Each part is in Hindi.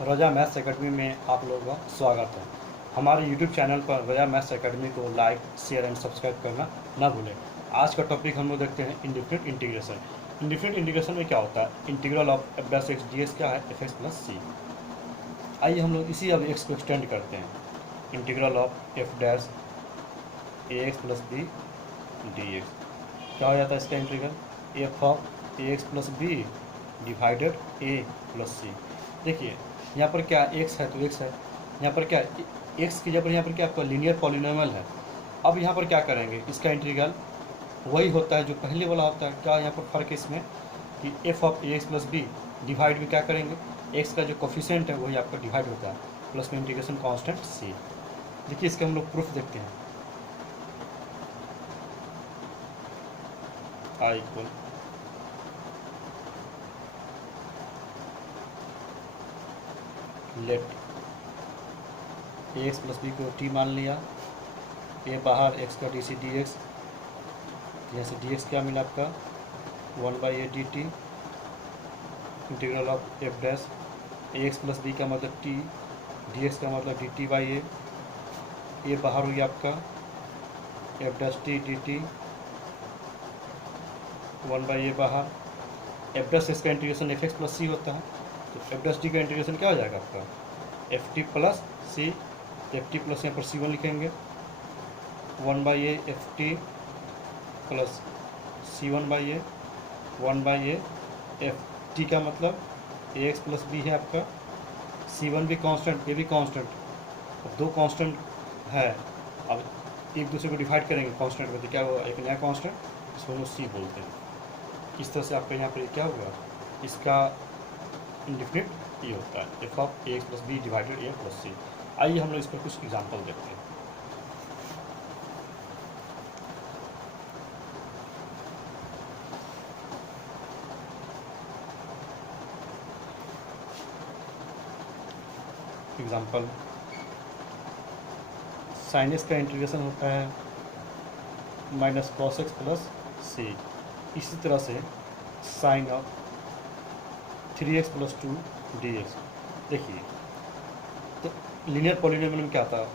रजा मैथ्स एकेडमी में आप लोगों का स्वागत है। हमारे यूट्यूब चैनल पर रजा मैथ्स एकेडमी को लाइक, शेयर एंड सब्सक्राइब करना ना भूलें। आज का टॉपिक हम लोग देखते हैं इंडिफिनिट इंटीग्रेशन। इंडिफिनिट इंटीग्रेशन में क्या होता है? Integral of f dash x d x क्या है? F x plus c. आइए हम लोग इसी अब एक्स को एक्सटेंड करते हैं। Integral of f dash a x plus b d x क्या हो जाता है इसका integral? F of a x plus b divided a plus c. देखिए यहाँ पर क्या एक्स है तो एक्स है, यहाँ पर क्या एक्स की जगह यहाँ पर क्या आपका लीनियर पॉलिनोमियल है। अब यहाँ पर क्या करेंगे? इसका इंटीग्रल वही होता है जो पहले वाला होता है। क्या यहाँ पर फ़र्क है इसमें कि f of a x plus b divide में क्या करेंगे? एक्स का जो कोफिशिएंट है वही आपका डिवाइड होता है, प्लस में इंटीग्रेशन कांस्टेंट सी। देखिए इसके हम लोग प्रूफ देखते हैं। I equal let A x plus B को टी मान लिया, ए बाहर एक्स का डी सी डी एक्स, यहाँ से डी एक्स क्या मिला आपका 1/a d t. Integral of f dash a x plus b का मतलब टी, डी एक्स का मतलब डी टी बाई ए बाहर हो गया आपका F dash T d T 1/a बाहर। एफ डैश इसका इंटीग्रेशन एफ एक्स प्लस सी होता है, तो एफ डैश टी का इंटीग्रेशन क्या हो जाएगा आपका? एफ टी प्लस सी। एफ टी प्लस यहाँ पर सी वन लिखेंगे 1/a एफ टी प्लस सी 1/a 1/a एफ टी का मतलब ए एक्स प्लस बी है आपका, सी वन भी कांस्टेंट, ये भी कांस्टेंट। अब दो कांस्टेंट है, अब एक दूसरे को डिवाइड करेंगे कांस्टेंट में तो क्या होगा? एक नया कांस्टेंट, इसको हम लोग सी बोलते हैं। इस तरह से आपका यहाँ पर क्या होगा? इसका इंडिफिनिट ये होता है f of a x plus b divided a plus c. आइए हम लोग इस पर कुछ एग्जाम्पल देखते हैं। एग्जाम्पल, साइन एक्स का इंटीग्रेशन होता है minus cos x plus c. इसी तरह से sine of 3x plus 2 d x. देखिए तो लीनियर पॉलिनोमियल में क्या आता है?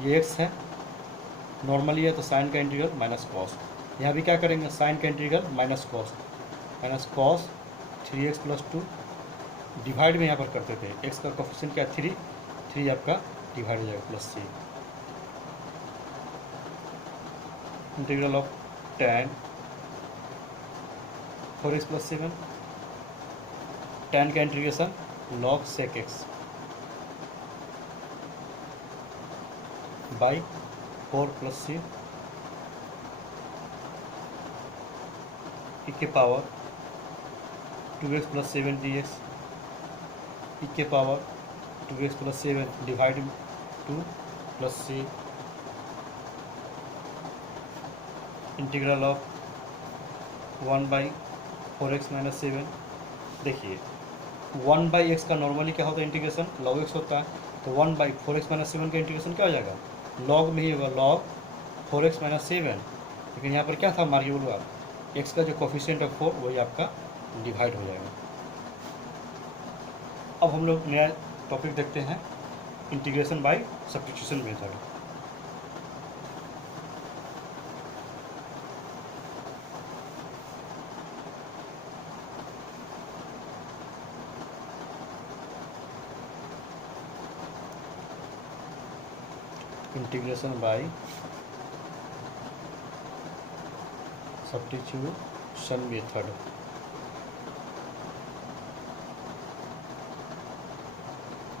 ये x है, नॉर्मली है तो साइन का इंटीग्रल माइनस कॉस। यहाँ भी क्या करेंगे? साइन का integral minus cos 3x plus 2 divide में यहाँ पर करते थे। x का कोफिशिएंट क्या? 3 आपका डिवाइड हो जाएगा plus c. Integral of tan 4x plus 7, tan का integration log sec x by 4 plus c e के power 2x plus 7 d x e के power 2x plus 7 divide 2 plus c. Integral of 1/4x minus 7। देखिए 1/x का नॉर्मली क्या होता है? इंटीग्रेशन log x होता है, तो 1/4x माइनस 7 का इंटीग्रेशन क्या हो जाएगा? log में ही होगा, log 4x माइनस 7। लेकिन यहाँ पर क्या था? मार्के बोलूँगा x का जो कोफिशिएंट है 4 वही आपका डिवाइड हो जाएगा। अब हम लोग नया टॉपिक देखते हैं, integration by substitution method. Integration by substitution method.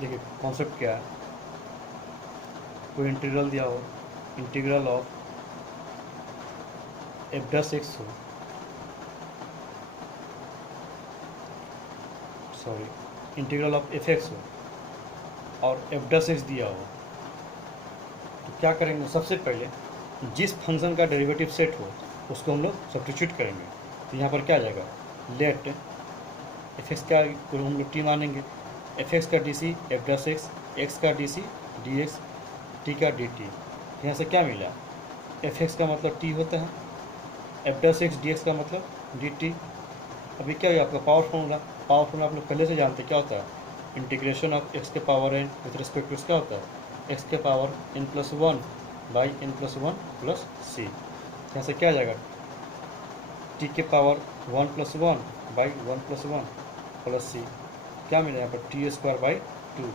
देखिए कॉन्सेप्ट क्या है? कोई इंटीग्रल दिया हो, integral of f dash x हो, sorry integral of f x हो और एफ डैश एक्स दिया हो, तो क्या करेंगे? सबसे पहले जिस फंक्शन का डेरिवेटिव सेट हो उसको हम लोग सब्स्टिट्यूट करेंगे। तो यहाँ पर क्या आ जाएगा? लेट एफ एक्स का हम लोग टी मानेंगे, एफ एक्स का d c f dash x, x का d c d x, t का डी टी। यहाँ से क्या मिला? एफ एक्स का मतलब टी होता है, F dash x d x का मतलब डी टी। अभी क्या है आपका पावर फॉर्मूला? पावर फॉर्मूला आप लोग पहले से जानते हैं क्या होता है? इंटीग्रेशन ऑफ एक्स के power n with respect to क्या होता है एक्स के power n plus one by n plus one plus c. यहाँ से क्या आ जाएगा टी के power one plus one by one plus one plus c. क्या मिला यहाँ पर t square by two,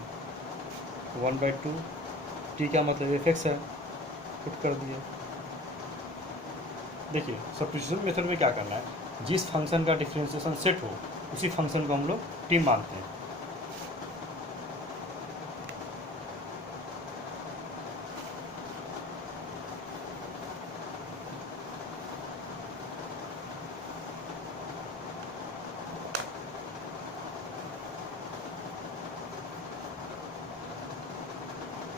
one by two. T का मतलब एफ एक्स है, पुट कर दिए। देखिए सब्स्टिट्यूशन मेथड में क्या करना है, जिस फंक्शन का डिफरेंशिएशन सेट हो उसी फंक्शन को हम लोग टी मानते हैं।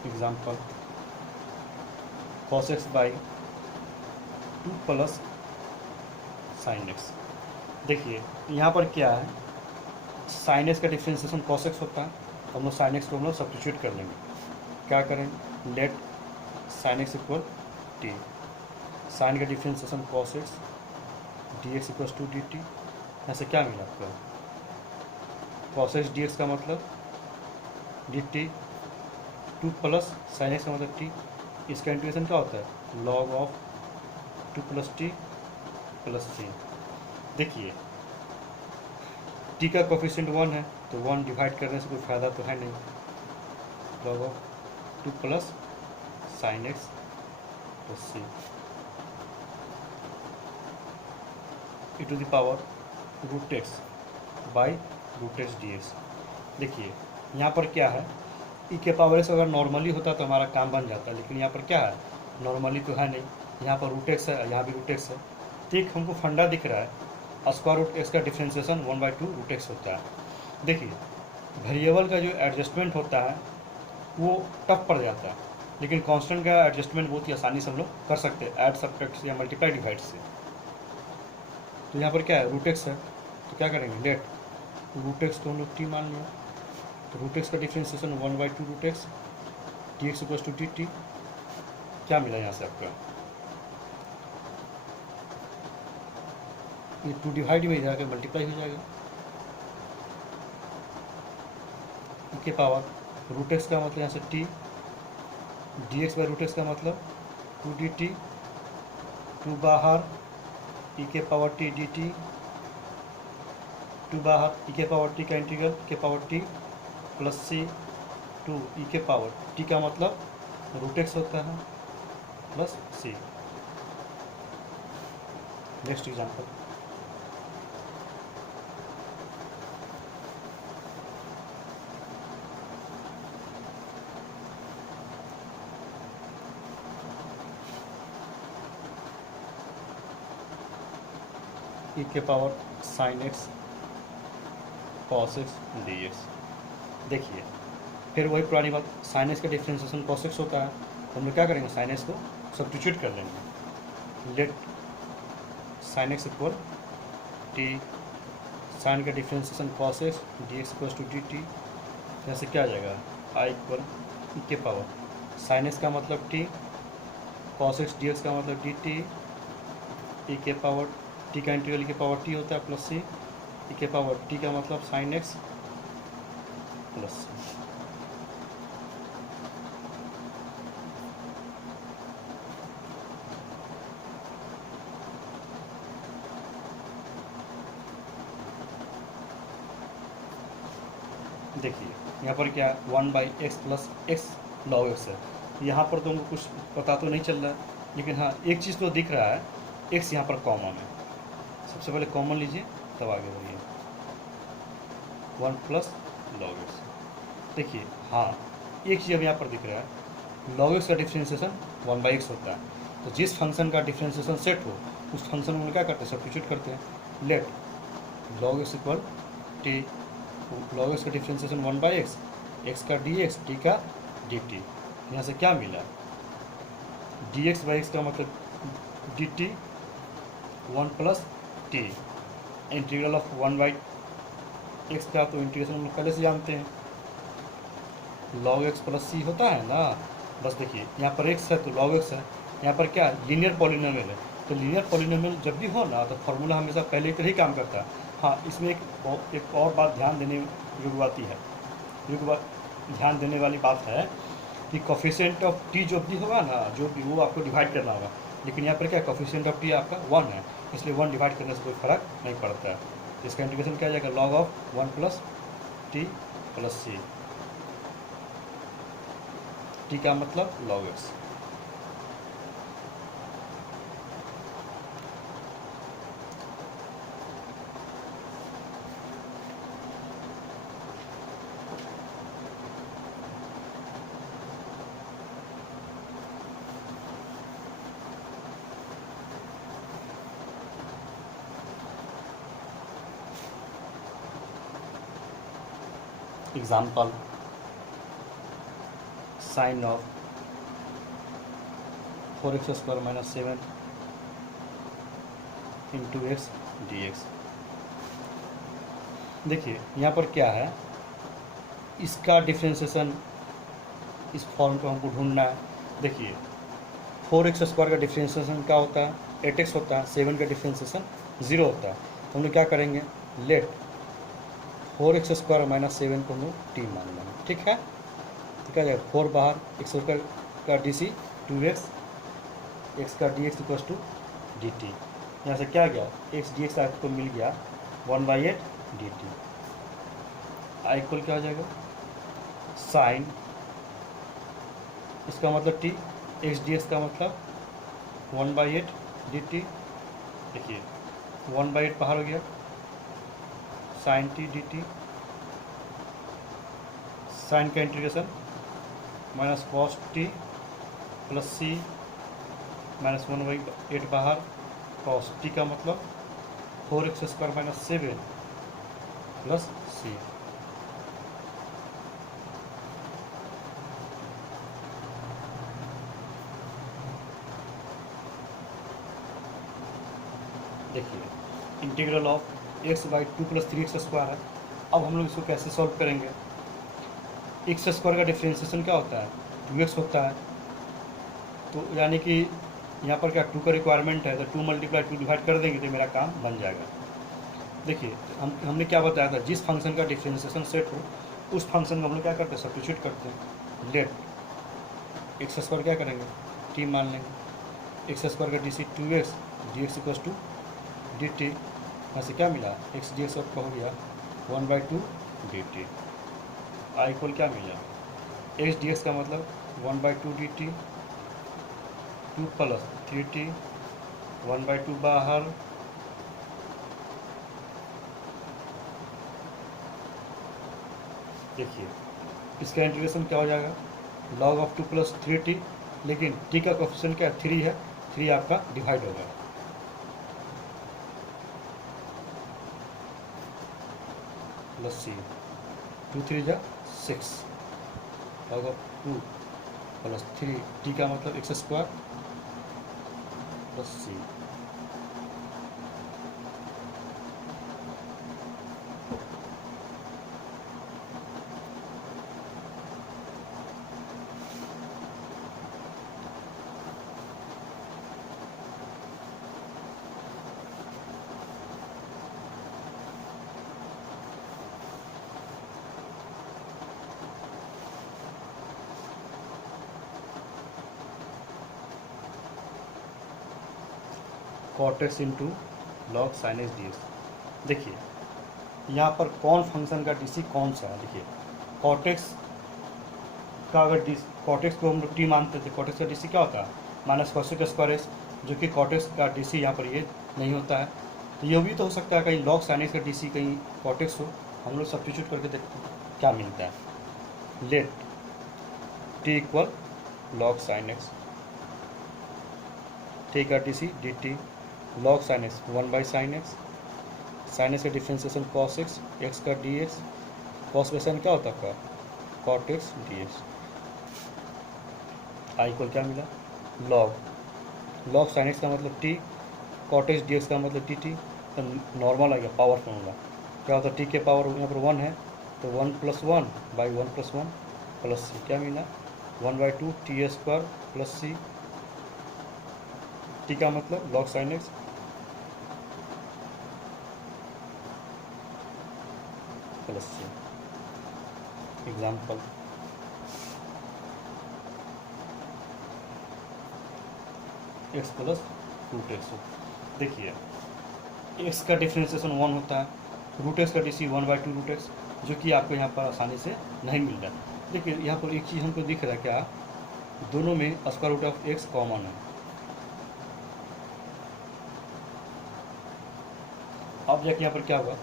Example cos x by two plus sine x. देखिए यहाँ पर क्या है, साइन एक्स का डिफ्रेंसिएशन cos x होता है, हम लोग साइन एक्स को हम लोग सब्स्टिट्यूट कर लेंगे। क्या करें, let sine x equal t, sine का differentiation cos x d x equal to d t. यहाँ से क्या मिला आपको, cos x डी एक्स का मतलब d t, two plus sine x का मतलब टी। इसका इंटीग्रेशन क्या होता है, log of two plus t plus c. देखिए टी का कोफिशिएंट वन है तो वन डिवाइड करने से कोई फ़ायदा तो है नहीं, log of two plus sine x plus c e to the power root x by root x d x. देखिए यहाँ पर क्या है, ई के पावर एक्स अगर नॉर्मली होता तो हमारा काम बन जाता, लेकिन यहाँ पर क्या है, नॉर्मली तो है नहीं, यहाँ पर रूट एक्स है, यहाँ भी रूट एक्स है। तो एक हमको फंडा दिख रहा है, स्क्वायर रूट एक्स का differentiation one by two root x होता है। देखिए वेरिएबल का जो एडजस्टमेंट होता है वो टफ पड़ जाता है, लेकिन कांस्टेंट का एडजस्टमेंट बहुत ही आसानी से हम लोग कर सकते हैं, ऐड सब्ट्रैक्ट से या मल्टीप्लाई डिवाइड से। तो यहाँ पर क्या है, रूट एक्स है, तो क्या करेंगे, लेट रूट एक्स को हम लोग टी मान लिया, तो रूट एक्स का differentiation one by two root x d x equal to d t. क्या मिला यहाँ से आपका, ये टू डिवाइड में जाकर मल्टीप्लाई हो जाएगा, ई के पावर रूट एक्स का मतलब यहाँ से t, d x by root x का मतलब टू डी टी, टू बाहर ई के power t d t, two बाहर ई के पावर टी का इंटीग्रल के power t plus c two e के पावर टी का मतलब रूट एक्स होता है plus c. Next example, e के power sine x cos x d x. देखिए फिर वही पुरानी बात, साइन एक्स का डिफ्रेंसिएशन कॉस एक्स होता है, तो हम लोग क्या करेंगे, साइन एक्स को सब्स्टिट्यूट कर लेंगे। Let sine x equal t, sine का differentiation cos x d x equal to d t. यहाँ से क्या आ जाएगा, आई इक्वल ई के पावर साइन एक्स का मतलब T, cos x d x का मतलब डी टी, ई के पावर टी का इंटीग्रल के पावर टी होता है प्लस सी, ई के पावर टी का मतलब साइन एक्स प्लस सी। देखिए यहाँ पर क्या है, one by x plus x log x है। यहाँ पर तो हमको कुछ पता तो नहीं चल रहा है, लेकिन हाँ एक चीज़ तो दिख रहा है, एक्स यहाँ पर कॉमन है। सबसे पहले कॉमन लीजिए तब आगे बढ़िए, वन प्लस लॉग एक्स। देखिए हाँ एक चीज़ अब यहाँ पर दिख रहा है, लॉग एक्स का डिफ्रेंसिएशन वन बाई एक्स होता है, तो जिस फंक्शन का डिफ्रेंसिएशन सेट हो उस फंक्शन में क्या करते हैं, सब्स्टिट्यूट करते हैं। Let log x equal t, log x का differentiation one by x, x का डी एक्स, टी का डी टी। यहाँ से क्या मिला, डी एक्स बाई एक्स का मतलब d T one plus T, integral of one by x का तो इंटीग्रेशन हम लोग पहले से जानते हैं, लॉग एक्स प्लस सी होता है ना। बस देखिए यहाँ पर एक्स है तो लॉग एक्स है, यहाँ पर क्या लीनियर पॉलिनोमियल है, तो लीनियर पॉलिनोमियल जब भी हो ना तो फार्मूला हमेशा पहले की तरह ही काम करता है। हाँ इसमें एक और बात ध्यान देने योग्य आती है, एक बार ध्यान देने वाली बात है कि कोफिशिएंट ऑफ टी जो भी होगा ना, जो भी वो आपको डिवाइड करना होगा, लेकिन यहाँ पर क्या कोफिशिएंट ऑफ टी आपका 1 है, इसलिए 1 डिवाइड करने से कोई फर्क नहीं पड़ता है। इसका इंटीग्रेशन क्या आ जाएगा, log of 1 plus t plus c. T का मतलब log x. Example, sine of 4x² minus 7 into x d x. देखिए यहाँ पर क्या है, इसका डिफ्रेंशिएशन इस फॉर्म को हमको ढूंढना है। देखिए 4x² का डिफ्रेंशिएशन क्या होता है, 8x होता है, 7 का डिफ्रेंशिएशन 0 होता है। तो हम लोग क्या करेंगे, लेट 4x² माइनस 7 को हम लोग टी मान लेंगे, ठीक है। तो क्या जाएगा, 4 बाहर, x² का डी सी 2x, x का d x equals to d t. यहाँ से क्या गया, x डी एक्स आपको मिल गया 1/8 डी टी। आई इक्वल क्या हो जाएगा, साइन, इसका मतलब t, x डी एक्स का मतलब 1/8 डी टी। देखिए 1/8 बाहर हो गया, sine t d t, sine का integration minus cos t plus c minus 1/8 बाहर, कॉस टी का मतलब 4x² माइनस 7 प्लस सी। देखिए integral of x/2 plus 3x² है। अब हम लोग इसको कैसे सॉल्व करेंगे, x² का डिफ्रेंशिएशन क्या होता है, 2x होता है। तो यानी कि यहाँ पर क्या 2 का रिक्वायरमेंट है, तो 2 × 2 डिवाइड कर देंगे तो मेरा काम बन जाएगा। देखिए हमने क्या बताया था, जिस फंक्शन का डिफ्रेंशिएशन सेट हो उस फंक्शन को हम लोग क्या करते हैं, सब्स्टिट्यूट करते हैं। लेट x² क्या करेंगे, t मान लेंगे, x² का d c 2x d x equals to d t. यहाँ से क्या मिला, एक्स डी एक्स आपका हो गया 1/2 डी टी। आई इक्वल क्या मिला, एक्स डी एक्स का मतलब 1/2 डी टी, 2 प्लस 3t, 1/2 बाहर, देखिए इसका इंटीग्रेशन क्या हो जाएगा, लॉग ऑफ 2 प्लस 3t, लेकिन t का कोफिशिएंट क्या है, 3 है, 3 आपका डिवाइड होगा। प्लस सी 2 3 जा 6, लॉग ऑफ 2 प्लस 3 टी का मतलब x² प्लस सी। cot x into log sine x d x. देखिए यहाँ पर कौन फंक्शन का डीसी कौन सा है, देखिए cot x का अगर cot x को हम लोग टी मानते थे, cot x का डीसी क्या होता है, माइनस cos² x, जो कि cot x का डीसी यहाँ पर ये नहीं होता है। तो ये भी तो हो सकता है कहीं लॉग साइन एक्स का डीसी कहीं cot x हो। हम लोग सब्स्टिट्यूट करके देखते हैं क्या मिलता है। Let t equal log sine x, t का d c d t, log sine x 1/sin x, sine x का डिफ्रेंशिएशन cos x, x का डी एक्स, कॉस का क्या होता है, cot x d x. I equal क्या मिला, लॉग साइन एक्स का मतलब t, cot x d x का मतलब टी टी। तो नॉर्मल आ गया, पावर फॉर्मूला क्या होता है, t के पावर यहाँ पर 1 है, तो 1 + 1/1 + 1 प्लस सी, क्या मिला 1/2 t² प्लस सी। टी का मतलब log sine x plus c. Example x plus root x. देखिए एक्स का डिफ्रेंसिएशन 1 होता है, रूट एक्स का डीसी 1/2 रूट एक्स, जो कि आपको यहाँ पर आसानी से नहीं मिल रहा है। देखिए यहाँ पर एक चीज़ हमको दिख रहा है, क्या दोनों में square root of x common है। अब जाके यहाँ पर क्या होगा,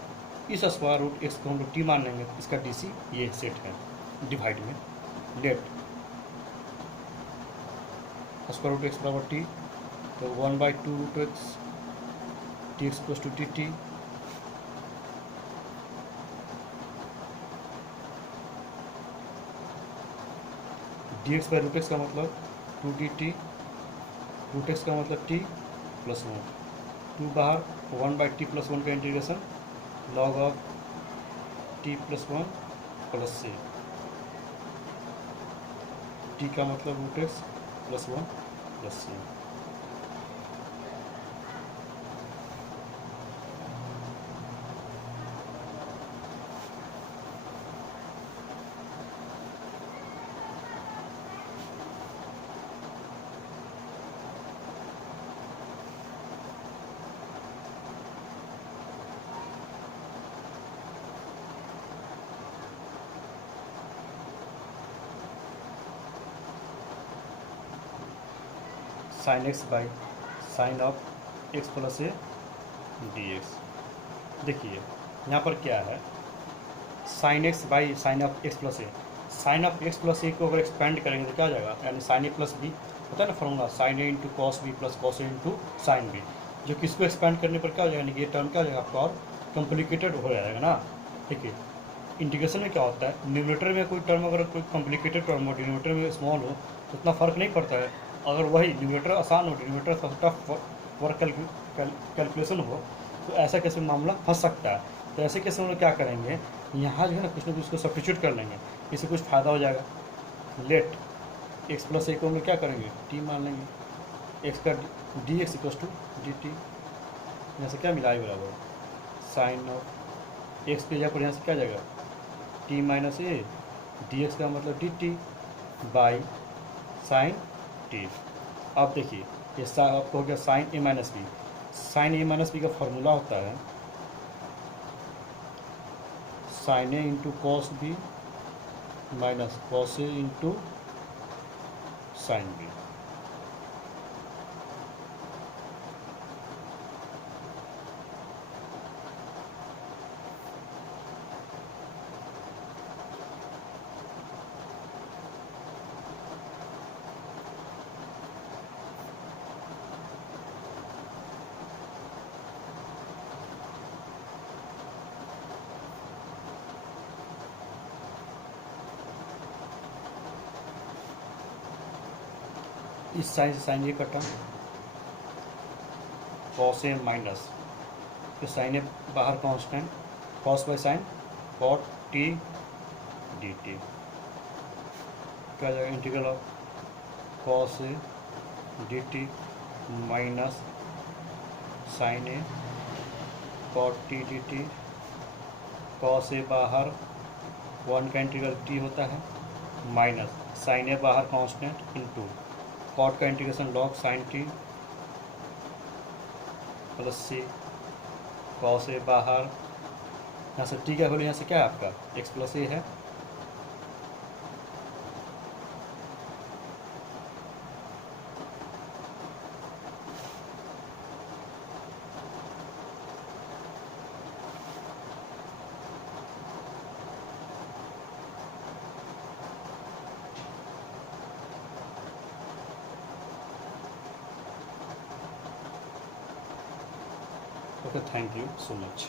इस स्क्वायर रूट एक्स को हम लोग टी मान लेंगे, इसका डीसी ये सेट है डिवाइड में लेट स्क्वायर रूट एक्स बराबर टी, तो 1/2 root x t x plus two t t, d x by root x का मतलब 2dt, रूट एक्स का मतलब t प्लस 1, 2 बाहर 1/t+1 का integration log of t+1 plus c, t का मतलब root x plus 1 plus c. Sine x by sine of x plus a d x. देखिए यहाँ पर क्या है, sine x by sine of x plus a, sine of x plus a को अगर एक्सपेंड करेंगे तो क्या हो जाएगा, यानी साइन ए प्लस बी होता है ना formula, sine a into cos b plus cos a into sine b, जो किसको एक्सपेंड करने पर क्या हो जाएगा, यानी कि ये टर्म क्या हो जाएगा आपका और कॉम्प्लिकेटेड हो जाएगा ना। देखिए इंटीग्रेशन में क्या होता है, न्यूमरेटर में कोई टर्म अगर कोई कॉम्प्लिकेटेड टर्म हो, डिनोमिनेटर में स्मॉल हो तो उतना फ़र्क नहीं पड़ता है। अगर वही न्यूमरेटर आसान हो, डिनोमिनेटर टफ वर्क कैलकुलेशन हो, तो ऐसा कैसे मामला फंस सकता है। तो ऐसे कैसे हम लोग क्या करेंगे, यहाँ जो है ना कुछ ना कुछ उसको सब्स्टिट्यूट कर लेंगे, इससे कुछ फ़ायदा हो जाएगा। लेट एक्स प्लस ए को हम लोग क्या करेंगे, टी मान लेंगे, एक्स का d x equals to d t, यहाँ से क्या मिला है बराबर साइन ऑफ एक्स के जगह पर यहाँ से क्या जाएगा t minus a, d x का मतलब d t by sine t. अब देखिए ये आपको हो गया sine a minus b, sine a minus b का फॉर्मूला होता है sine a into cos b minus cos a into sine b. इस साइन से साइन ए का टर्म कॉस ए माइनस, तो साइन ए बाहर constant, cos by sine cot t d t, क्या जाएगा integral of cos a d t minus sine a cot t d t, cos a बाहर 1 का इंटीग्रल टी होता है माइनस साइन ए बाहर कांस्टेंट इंटू कॉट का integration log sine t plus c, cos a बाहर यहाँ से टी का वैल्यू यहाँ से क्या है आपका एक्स प्लस ए है, okay thank you so much.